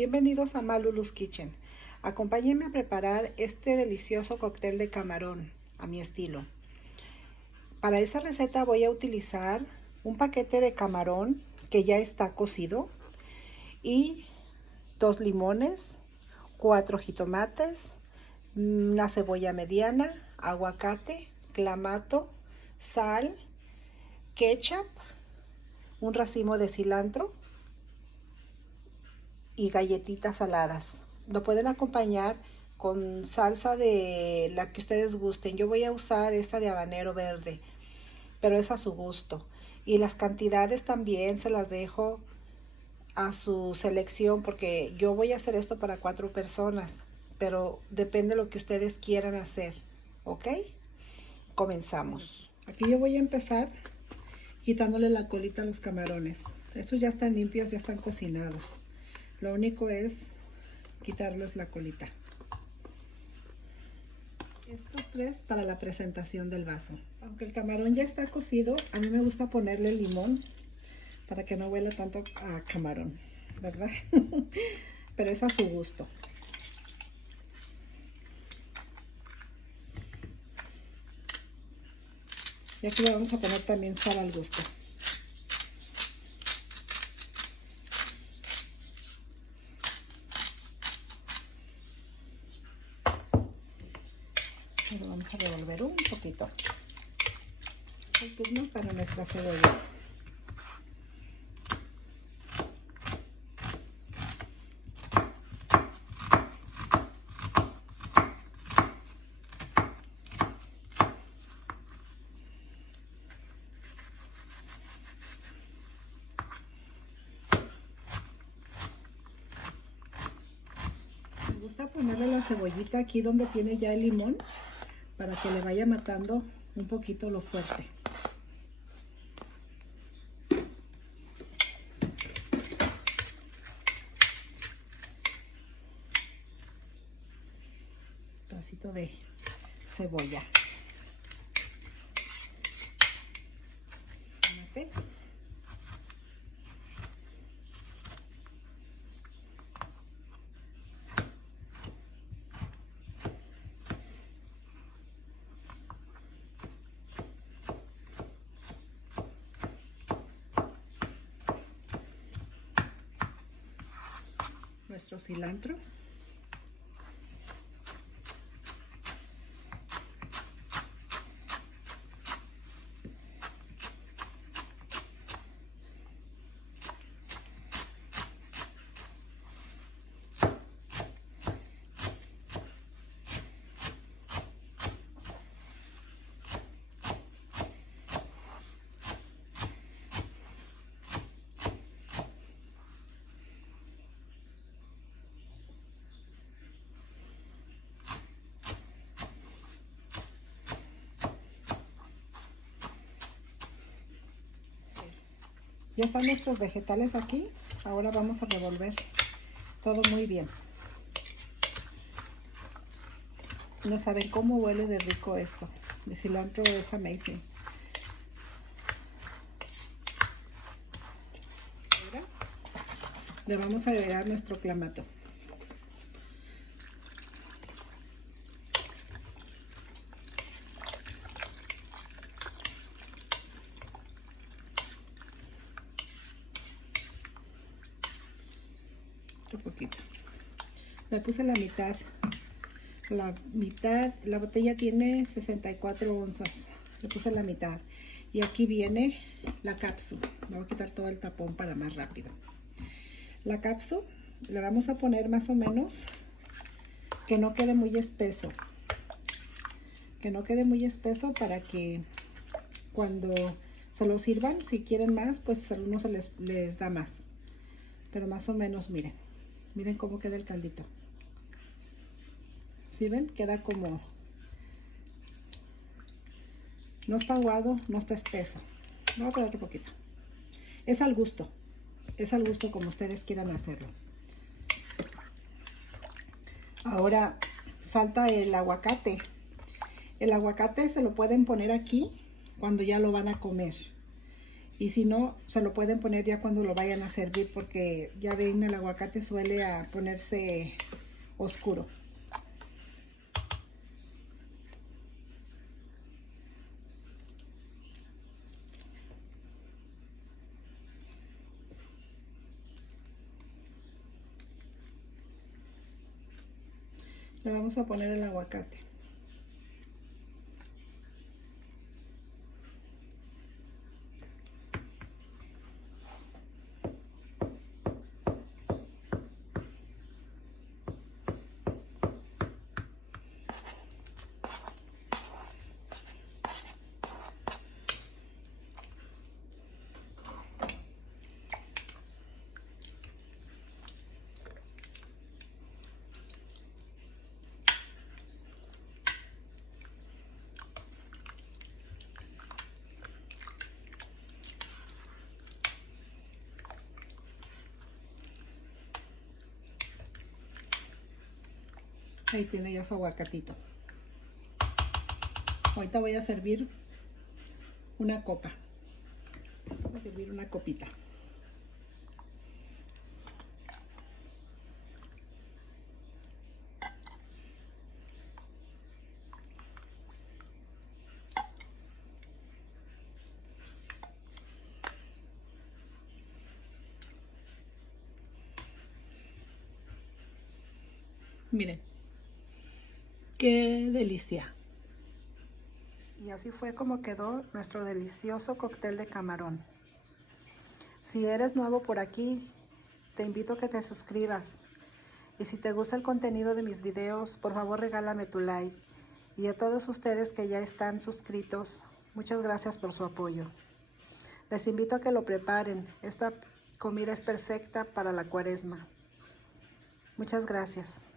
Bienvenidos a Malulu's Kitchen. Acompáñenme a preparar este delicioso cóctel de camarón a mi estilo. Para esta receta voy a utilizar un paquete de camarón que ya está cocido y 2 limones, 4 jitomates, una cebolla mediana, aguacate, clamato, sal, ketchup, un racimo de cilantro y galletitas saladas. Lo pueden acompañar con salsa de la que ustedes gusten. Yo voy a usar esta de habanero verde, pero es a su gusto. Y las cantidades también se las dejo a su selección, porque yo voy a hacer esto para 4 personas, pero depende de lo que ustedes quieran hacer. ¿Ok? Comenzamos. Aquí yo voy a empezar quitándole la colita a los camarones. Estos ya están limpios, ya están cocinados. Lo único es quitarles la colita. Estos 3 para la presentación del vaso. Aunque el camarón ya está cocido, a mí me gusta ponerle limón para que no huela tanto a camarón, ¿verdad? Pero es a su gusto. Y aquí le vamos a poner también sal al gusto. Lo vamos a revolver un poquito. El turno para nuestra cebolla. Me gusta ponerle la cebollita aquí donde tiene ya el limón, para que le vaya matando un poquito lo fuerte. Un pedacito de cebolla. Tomate. Nuestro cilantro. Ya están nuestros vegetales aquí. Ahora vamos a revolver todo muy bien. No saben cómo huele de rico esto. El cilantro es amazing. Ahora le vamos a agregar nuestro clamato. Un poquito. Le puse la mitad. La botella tiene 64 onzas. Le puse la mitad. Y aquí viene la cápsula. Me voy a quitar todo el tapón para más rápido. La cápsula le vamos a poner más o menos que no quede muy espeso. Que no quede muy espeso, para que cuando se lo sirvan, si quieren más, pues a algunos les da más. Pero más o menos, miren. Miren cómo queda el caldito. ¿Sí ven? Queda como... no está aguado, no está espeso. Voy a poner un poquito. Es al gusto. Es al gusto como ustedes quieran hacerlo. Ahora falta el aguacate. El aguacate se lo pueden poner aquí cuando ya lo van a comer. Y si no, se lo pueden poner ya cuando lo vayan a servir, porque ya ven, el aguacate suele a ponerse oscuro. Le vamos a poner el aguacate. Ahí tiene ya su aguacatito. Ahorita voy a servir una copa. Vamos a servir una copita. Miren, qué delicia. Y así fue como quedó nuestro delicioso cóctel de camarón. Si eres nuevo por aquí, te invito a que te suscribas. Y si te gusta el contenido de mis videos, por favor regálame tu like. Y a todos ustedes que ya están suscritos, muchas gracias por su apoyo. Les invito a que lo preparen. Esta comida es perfecta para la Cuaresma. Muchas gracias.